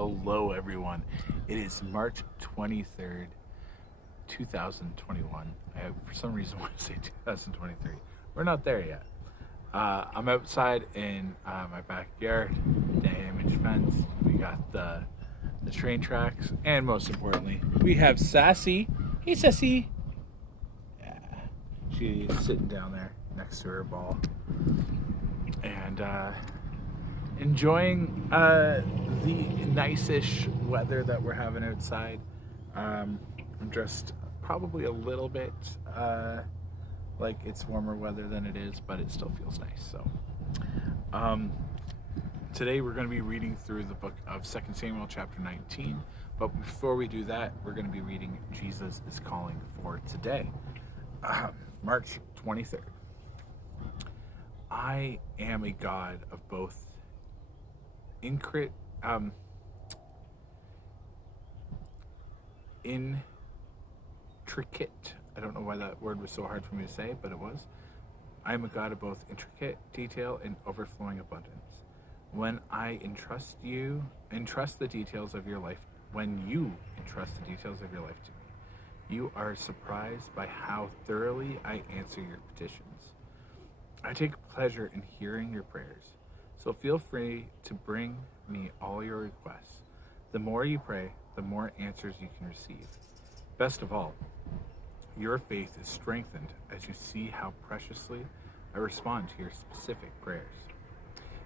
Hello, everyone. It is March 23rd, 2021. I, for some reason, want to say 2023. We're not there yet. I'm outside in my backyard, damaged fence. We got the train tracks, and most importantly, we have Sassy. Hey, Sassy. Yeah, she's sitting down there next to her ball and enjoying the nice-ish weather that we're having outside. I'm dressed probably a little bit like it's warmer weather than it is, but it still feels nice. So today we're going to be reading through the book of 2 Samuel chapter 19. But before we do that, we're going to be reading Jesus is Calling for today, March 23rd. I am a God of both intricate, I don't know why that word was so hard for me to say, but it was. I am a God of both intricate detail and overflowing abundance. When I entrust the details of your life, when you entrust the details of your life to me, you are surprised by how thoroughly I answer your petitions. I take pleasure in hearing your prayers, so feel free to bring me all your requests. The more you pray, the more answers you can receive. Best of all, your faith is strengthened as you see how preciously I respond to your specific prayers.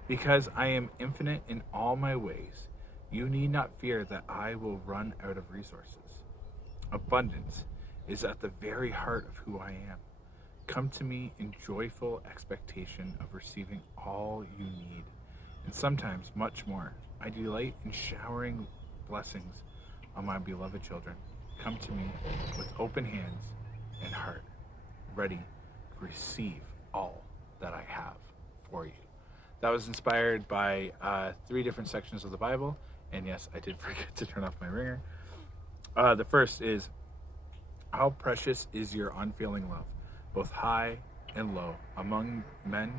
Because I am infinite in all my ways, you need not fear that I will run out of resources. Abundance is at the very heart of who I am. Come to me in joyful expectation of receiving all you need, and sometimes much more. I delight in showering blessings on my beloved children. Come to me with open hands and heart, ready to receive all that I have for you. That was inspired by 3 different sections of the Bible, and yes, I did forget to turn off my ringer. The first is, how precious is your unfailing love, both high and low. Among men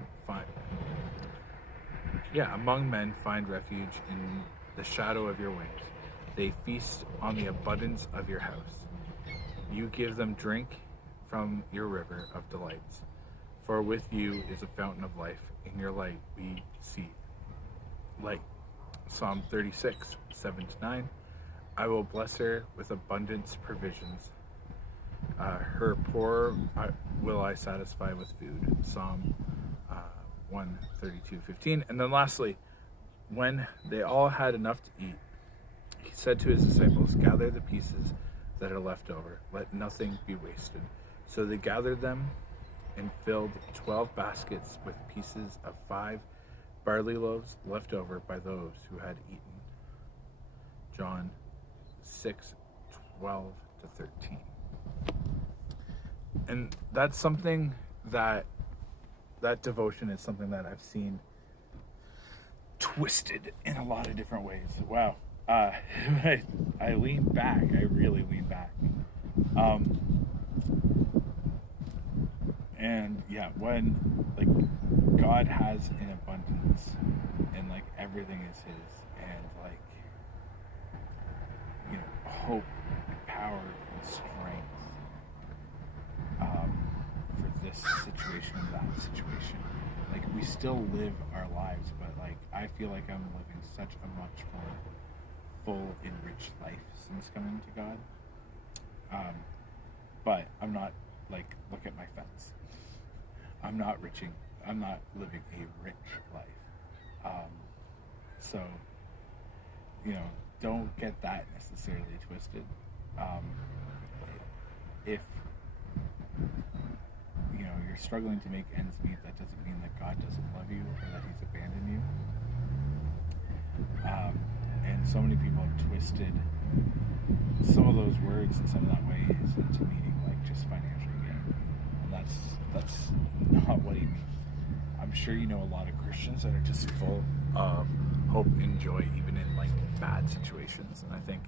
find refuge in the shadow of your wings. They feast on the abundance of your house. You give them drink from your river of delights. For with you is a fountain of life. In your light we see light. Psalm 36, 7-9. I will bless her with abundance provisions. Her poor will I satisfy with food. Psalm 132:15. And then lastly, when they all had enough to eat, he said to his disciples, gather the pieces that are left over. Let nothing be wasted. So they gathered them and filled 12 baskets with pieces of 5 barley loaves left over by those who had eaten. John 6:12-13. And that's something that devotion is something that I've seen twisted in a lot of different ways. Wow. I lean back. I really lean back. And yeah, when like God has an abundance and like everything is his, and like, you know, hope and power and strength for this situation and that situation. Like, we still live our lives, but like I feel like I'm living such a much more full, enriched life since coming to God. But I'm not like, look at my fence. I'm not living a rich life. So, you know, don't get that necessarily twisted. If you know you're struggling to make ends meet, that doesn't mean that God doesn't love you or that he's abandoned you. And so many people have twisted some of those words in some of that ways into meaning like just financial gain, and that's not what he means. I'm sure you know a lot of Christians that are just full of hope and joy even in like bad situations, and I think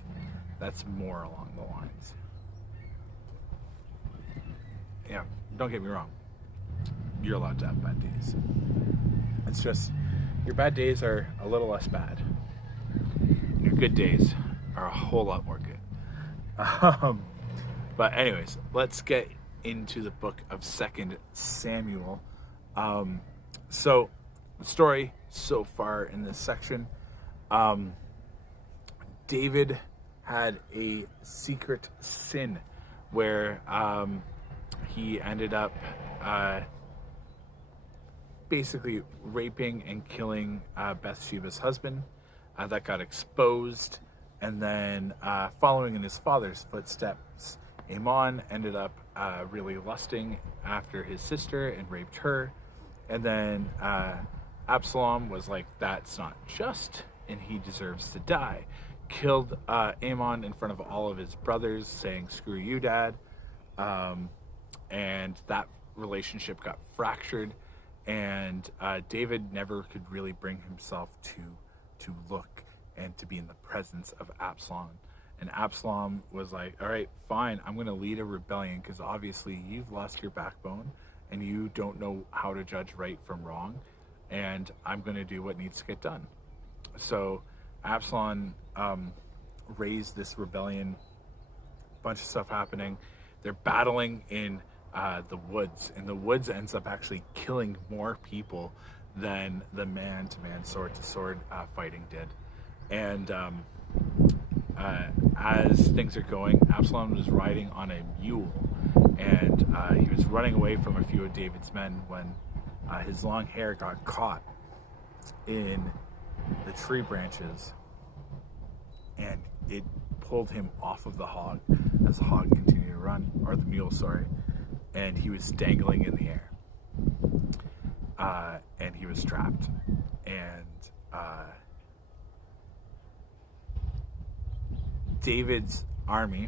that's more along the lines. Yeah, don't get me wrong, you're allowed to have bad days. It's just your bad days are a little less bad. Your good days are a whole lot more good. But anyways, let's get into the book of 2 Samuel. So the story so far in this section, David had a secret sin where he ended up basically raping and killing Bathsheba's husband. That got exposed, and then following in his father's footsteps, Amon ended up really lusting after his sister and raped her. And then Absalom was like, that's not just, and he deserves to die. Killed Amon in front of all of his brothers, saying, screw you, Dad. And that relationship got fractured, and David never could really bring himself to look and to be in the presence of Absalom. And Absalom was like, all right, fine, I'm going to lead a rebellion because obviously you've lost your backbone and you don't know how to judge right from wrong, and I'm going to do what needs to get done. So Absalom raised this rebellion, bunch of stuff happening. They're battling in the woods, and the woods ends up actually killing more people than the man-to-man, sword-to-sword fighting did. And as things are going, Absalom was riding on a mule, and he was running away from a few of David's men when his long hair got caught in the tree branches, and it pulled him off of the hog as the hog continued to run, or the mule, sorry, and he was dangling in the air, and he was trapped. And David's army,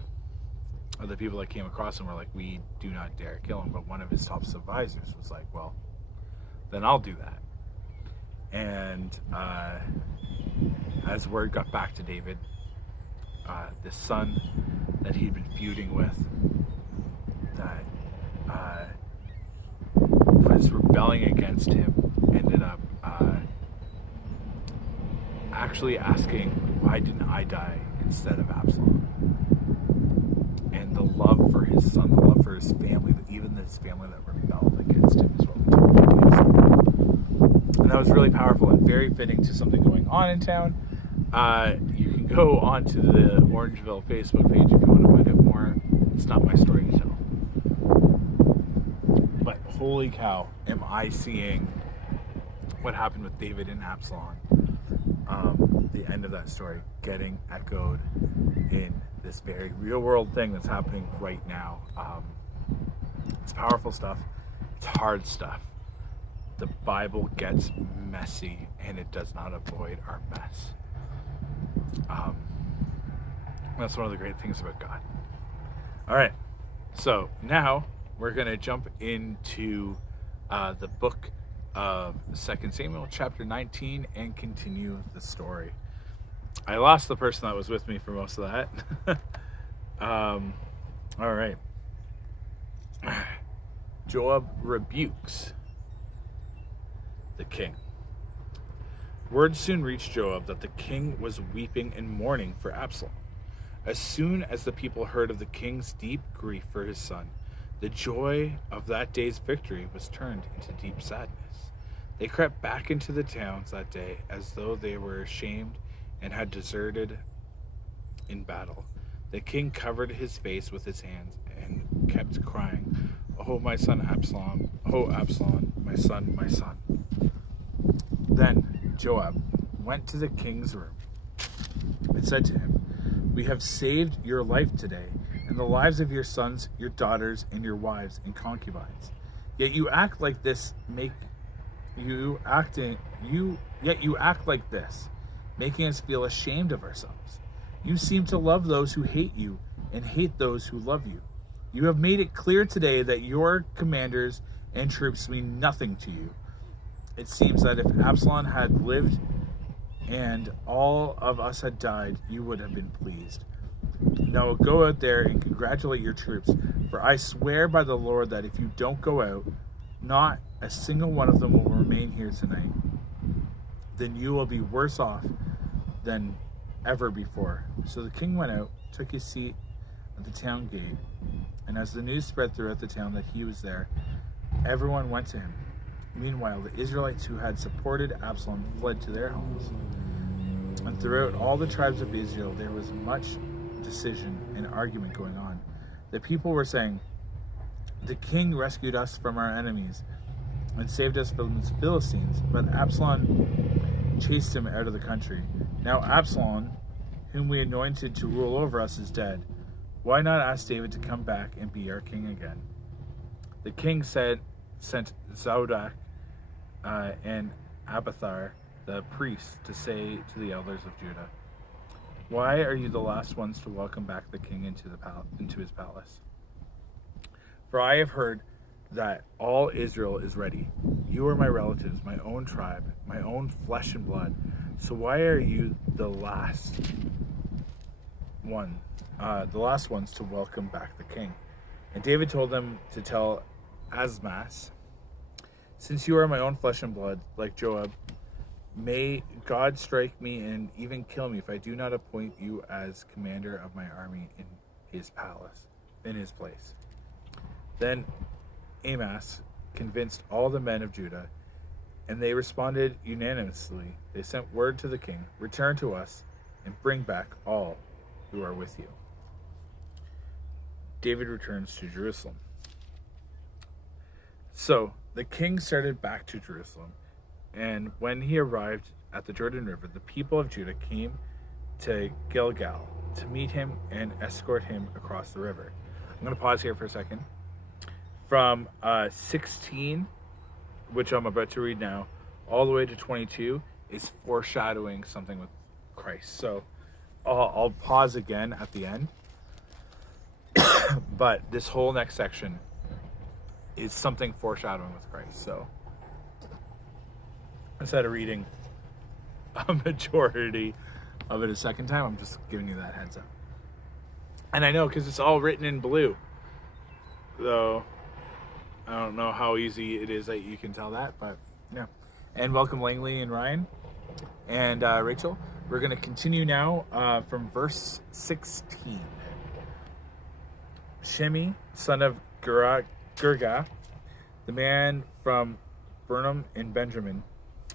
or the people that came across him, were like, we do not dare kill him. But one of his top advisors was like, well, then I'll do that. And as word got back to David, the son that he'd been feuding with, that was rebelling against him, ended up actually asking, why didn't I die instead of Absalom? And the love for his son, the love for his family, even his family that rebelled against him, is what we talk about yesterday. And that was really powerful and very fitting to something going on in town. You can go onto the Orangeville Facebook page if you want to find out more. It's not my story to tell. But holy cow, am I seeing what happened with David and Absalom. The end of that story getting echoed in this very real world thing that's happening right now. It's powerful stuff. It's hard stuff. The Bible gets messy, and it does not avoid our mess. That's one of the great things about God. All right, so now we're going to jump into the book of 2 Samuel, chapter 19, and continue the story. I lost the person that was with me for most of that. All right. Joab rebukes the king. Word soon reached Joab that the king was weeping and mourning for Absalom. As soon as the people heard of the king's deep grief for his son, the joy of that day's victory was turned into deep sadness. They crept back into the towns that day as though they were ashamed and had deserted in battle. The king covered his face with his hands and kept crying, "Oh, my son Absalom! Oh, Absalom, my son, my son!" Then Joab went to the king's room and said to him, "We have saved your life today, and the lives of your sons, your daughters, and your wives and concubines. Yet you act like this, making us feel ashamed of ourselves. You seem to love those who hate you and hate those who love you. You have made it clear today that your commanders and troops mean nothing to you. It seems that if Absalom had lived and all of us had died, you would have been pleased. Now go out there and congratulate your troops, for I swear by the Lord that if you don't go out, not a single one of them will remain here tonight. Then you will be worse off than ever before. So the king went out, took his seat at the town gate, and as the news spread throughout the town that he was there, everyone went to him. Meanwhile, the Israelites who had supported Absalom fled to their homes. And throughout all the tribes of Israel, there was much decision and argument going on. The people were saying, "The king rescued us from our enemies and saved us from the Philistines, but Absalom chased him out of the country. Now Absalom, whom we anointed to rule over us, is dead. Why not ask David to come back and be our king again?" The king sent Zadok and Abiathar, the priests, to say to the elders of Judah, "Why are you the last ones to welcome back the king into his palace? For I have heard that all Israel is ready. You are my relatives, my own tribe, my own flesh and blood. So why are you the last ones to welcome back the king?" And David told them to tell Asmas, "Since you are my own flesh and blood, like Joab, may God strike me and even kill me if I do not appoint you as commander of my army in his place." Then Amas convinced all the men of Judah, and they responded unanimously. They sent word to the king, "Return to us and bring back all who are with you." David returns to Jerusalem. So the king started back to Jerusalem, and when he arrived at the Jordan River, the people of Judah came to Gilgal to meet him and escort him across the river. I'm going to pause here for a second. From 16, which I'm about to read now, all the way to 22 is foreshadowing something with Christ. So I'll pause again at the end. But this whole next section is something foreshadowing with Christ. So instead of reading a majority of it a second time, I'm just giving you that heads up. And I know because it's all written in blue, though I don't know how easy it is that you can tell that, but yeah. And welcome Langley and Ryan and Rachel. We're going to continue now from verse 16. Shimei, son of Gurga, the man from Burnham in Benjamin,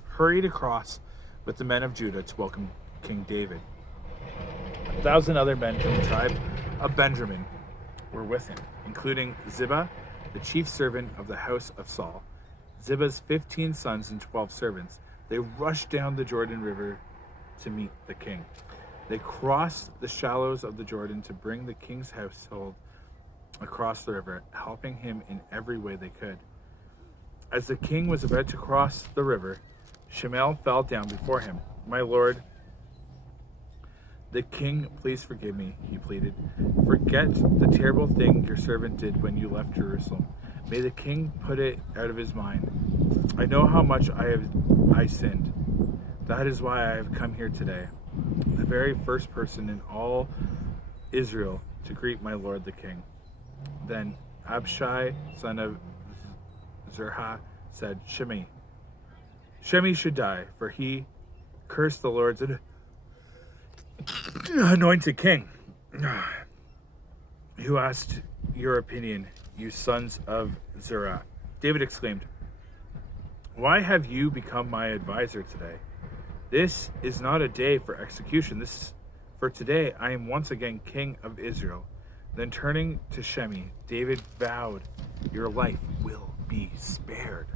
hurried across with the men of Judah to welcome King David. 1,000 other men from the tribe of Benjamin were with him, including Ziba, the chief servant of the house of Saul, Ziba's 15 sons and 12 servants. They rushed down the Jordan River to meet the king. They crossed the shallows of the Jordan to bring the king's household across the river, helping him in every way they could. As the king was about to cross the river, Shimei fell down before him. "My lord, the king, please forgive me," he pleaded. "Forget the terrible thing your servant did when you left Jerusalem. May the king put it out of his mind. I know how much I sinned. That is why I have come here today, the very first person in all Israel to greet my lord the king." Then Abishai, son of Zerah, said, Shimei should die, for he cursed the Lord's anointed king. Who asked your opinion, you sons of Zerah? David exclaimed, "Why have you become my advisor today? This is not a day for execution. For today I am once again king of Israel." Then turning to Shimei, David vowed, "Your life will be spared."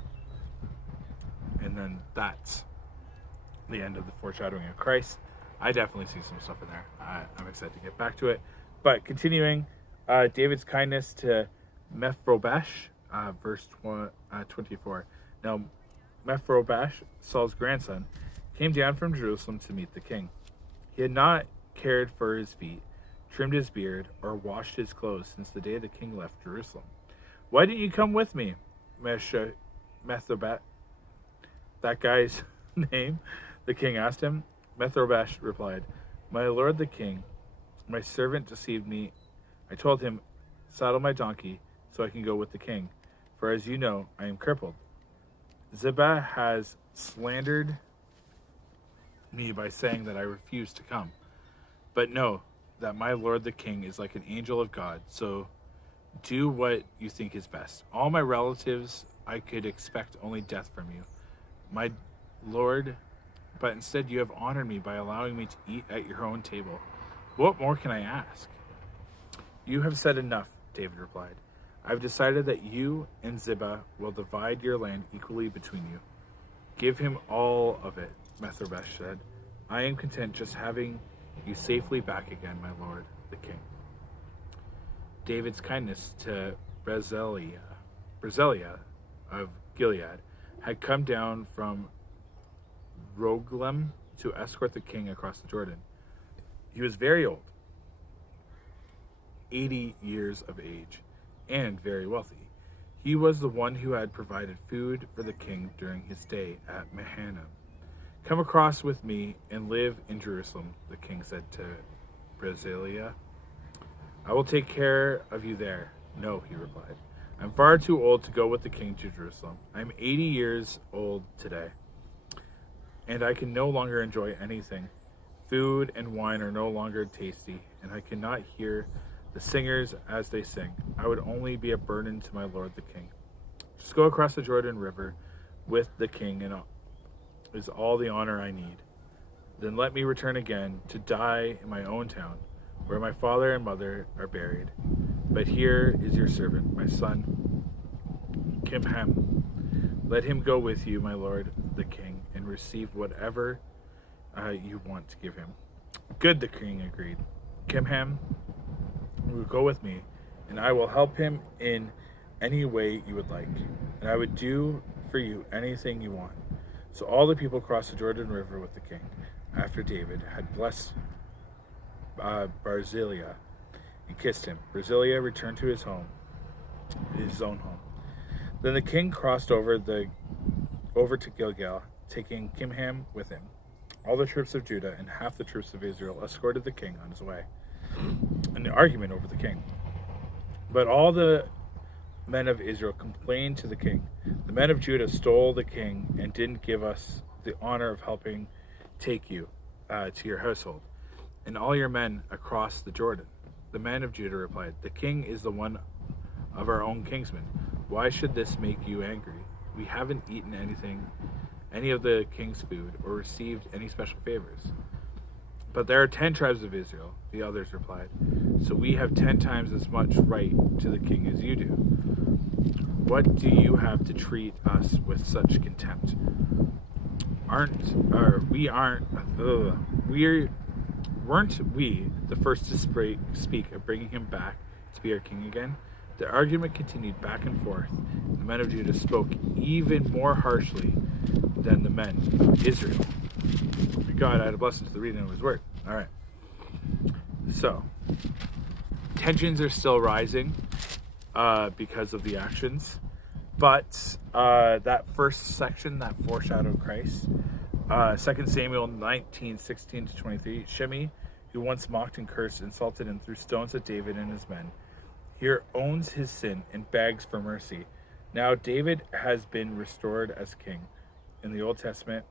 And then that's the end of the foreshadowing of Christ. I definitely see some stuff in there. I'm excited to get back to it. But continuing, David's kindness to Mephibosheth, verse 24. Now, Mephibosheth, Saul's grandson, came down from Jerusalem to meet the king. He had not cared for his feet, trimmed his beard, or washed his clothes since the day the king left Jerusalem. "Why didn't you come with me, Mephibosheth?" That guy's name, the king asked him. Mephibosheth replied, "My lord the king, my servant deceived me. I told him, 'Saddle my donkey so I can go with the king, for as you know, I am crippled. Ziba has slandered me by saying that I refused to come. But know that my lord the king is like an angel of God, so do what you think is best. All my relatives, I could expect only death from you, my lord, but instead you have honored me by allowing me to eat at your own table. What more can I ask? You have said enough, David replied. I've decided that you and Ziba will divide your land equally between you. Give him all of it, Mephibosheth said. I am content just having you safely back again, my lord, the king. David's kindness to Barzillai of Gilead had come down from Rogelim to escort the king across the Jordan. He was very old, 80 years of age, and very wealthy. He was the one who had provided food for the king during his stay at Mahanaim. Come across with me and live in Jerusalem, the king said to Barzillai. I will take care of you there. No, he replied. I'm far too old to go with the king to Jerusalem. I'm 80 years old today, and I can no longer enjoy anything. Food and wine are no longer tasty, and I cannot hear the singers as they sing. I would only be a burden to my lord the king. Just go across the Jordan River with the king, and is all the honor I need. Then let me return again to die in my own town, where my father and mother are buried. But here is your servant, my son, Kimham. Let him go with you, my lord the king, and receive whatever you want to give him. Good, the king agreed. Kimham will go with me, and I will help him in any way you would like, and I would do for you anything you want. So all the people crossed the Jordan River with the king, after David had blessed Barzillai and kissed him. Barzillai returned to his own home. Then the king crossed over to Gilgal, taking Kimham with him. All the troops of Judah and half the troops of Israel escorted the king on his way. An argument over the king. But all the men of Israel complained to the king. The men of Judah stole the king and didn't give us the honor of helping take you to your household and all your men across the Jordan. The men of Judah replied, the king is the one of our own kinsmen. Why should this make you angry? We haven't eaten any of the king's food, or received any special favors. But there are 10 tribes of Israel, the others replied, so we have 10 times as much right to the king as you do. What do you have to treat us with such contempt? Weren't we the first to speak of bringing him back to be our king again? The argument continued back and forth. The men of Judah spoke even more harshly than the men of Israel. May God add a blessing to the reading of his word. All right. So, tensions are still rising because of the actions. But that first section that foreshadowed Christ, 2 Samuel 19:16-23, Shimei, who once mocked and cursed, insulted, and threw stones at David and his men, here owns his sin and begs for mercy. Now David has been restored as king. In the Old Testament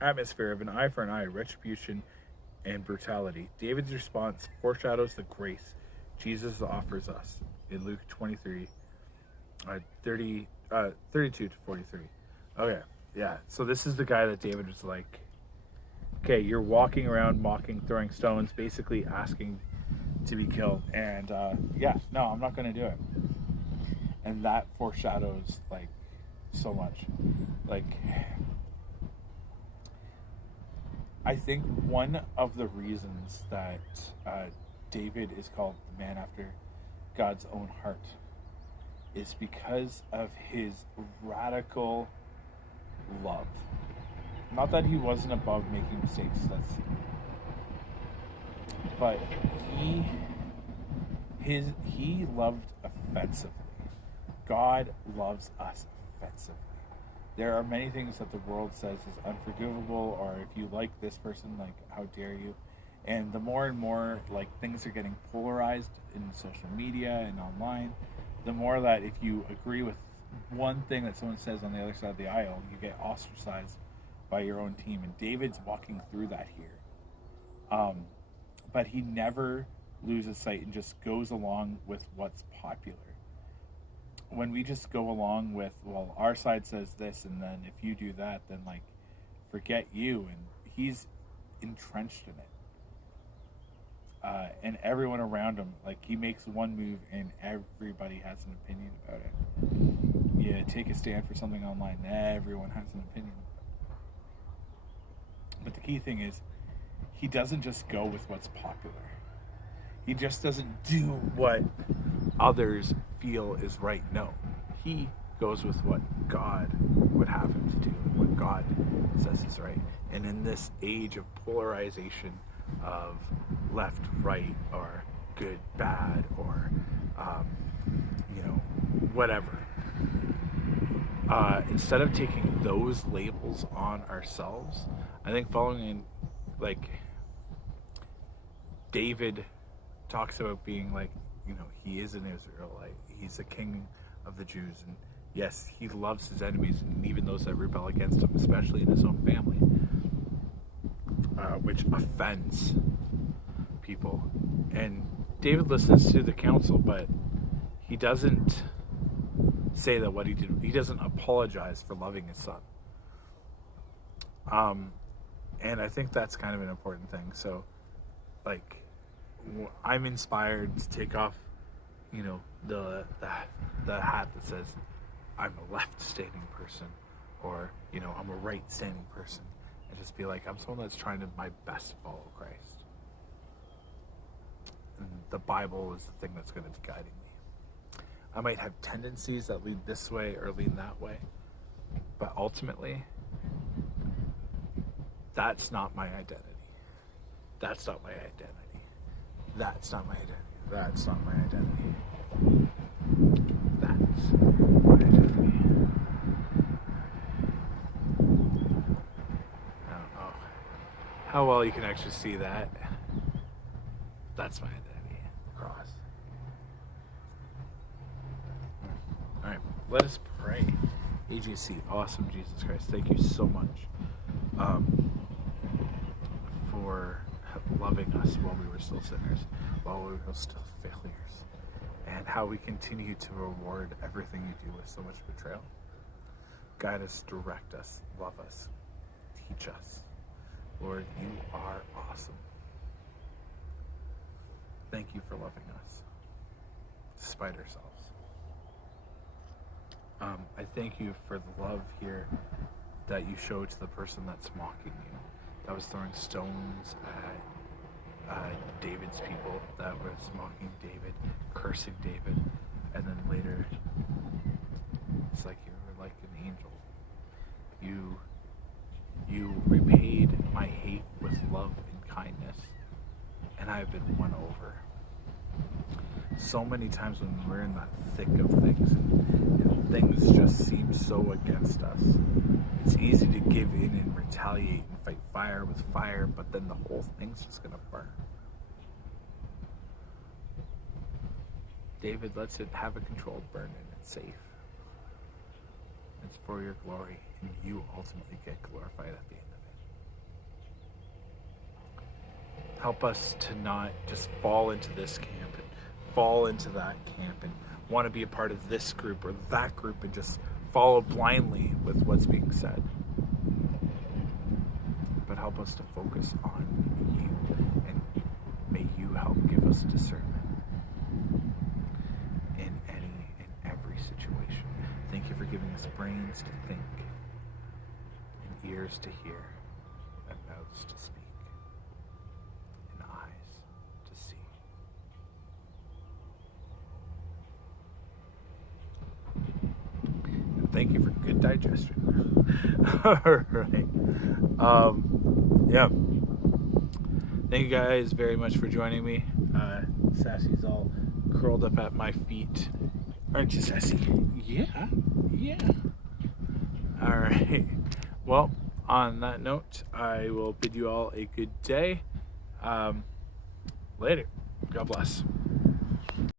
atmosphere of an eye for an eye, retribution, and brutality, David's response foreshadows the grace Jesus offers us in Luke 32-43. Okay, yeah. So this is the guy that David was like, okay, you're walking around mocking, throwing stones, basically asking to be killed. And no, I'm not going to do it. And that foreshadows like so much. Like, I think one of the reasons that David is called the man after God's own heart is because of his radical love. Not that he wasn't above making mistakes, but he loved offensively. God loves us offensively. There are many things that the world says is unforgivable, or if you like this person, like, how dare you? And the more and more like things are getting polarized in social media and online, the more that if you agree with one thing that someone says on the other side of the aisle, you get ostracized by your own team. And David's walking through that here. but he never loses sight and just goes along with what's popular. When we just go along with, well, our side says this, and then if you do that, then like, forget you, and he's entrenched in it. And everyone around him, like, he makes one move and everybody has an opinion about it. Yeah, take a stand for something online, everyone has an opinion. But the key thing is, he doesn't just go with what's popular. He just doesn't do what others feel is right. No, he goes with what God would have him to do, what God says is right. And in this age of polarization of left, right, or good, bad, or whatever, instead of taking those labels on ourselves, I think following in, like, David talks about being like, he is an Israelite. He's a king of the Jews. And yes, he loves his enemies and even those that rebel against him, especially in his own family, which offends people. And David listens to the counsel, but he doesn't say that what he did, he doesn't apologize for loving his son. And I think that's kind of an important thing. So, like, I'm inspired to take off, the hat that says I'm a left-standing person, or I'm a right-standing person, and just be like, I'm someone that's trying to my best follow Christ. And the Bible is the thing that's going to be guiding me. I might have tendencies that lead this way or lean that way, but ultimately, that's not my identity. That's not my identity. That's not my identity. That's not my identity. That's my identity. I don't know how well you can actually see that. That's my identity. The cross. All right, let us pray. AGC, awesome Jesus Christ, thank you so much for loving us while we were still sinners, while we were still failures, and how we continue to reward everything you do with so much betrayal. Guide us, direct us, love us, teach us. Lord, you are awesome. Thank you for loving us despite ourselves. I thank you for the love here that you show to the person that's mocking you, that was throwing stones at David's people, that was mocking David, cursing David, and then later it's like you were like an angel. You repaid my hate with love and kindness, and I've been won over. So many times when we're in that thick of things and things just seem so against us, it's easy to give in and retaliate and fight fire with fire, but then the whole thing's just gonna burn. David lets it have a controlled burn and it's safe. It's for your glory, and you ultimately get glorified at the end of it. Help us to not just fall into this camp and fall into that camp and want to be a part of this group or that group and just follow blindly with what's being said. But help us to focus on you, and may you help give us discernment in any and every situation. Thank you for giving us brains to think, and ears to hear, and mouths to speak, and eyes to see. And thank you for good digestion. All right. Yeah. Thank you guys very much for joining me. Sassy's all curled up at my feet. Aren't you, Sassy? Yeah. All right. Well, on that note, I will bid you all a good day. Later. God bless.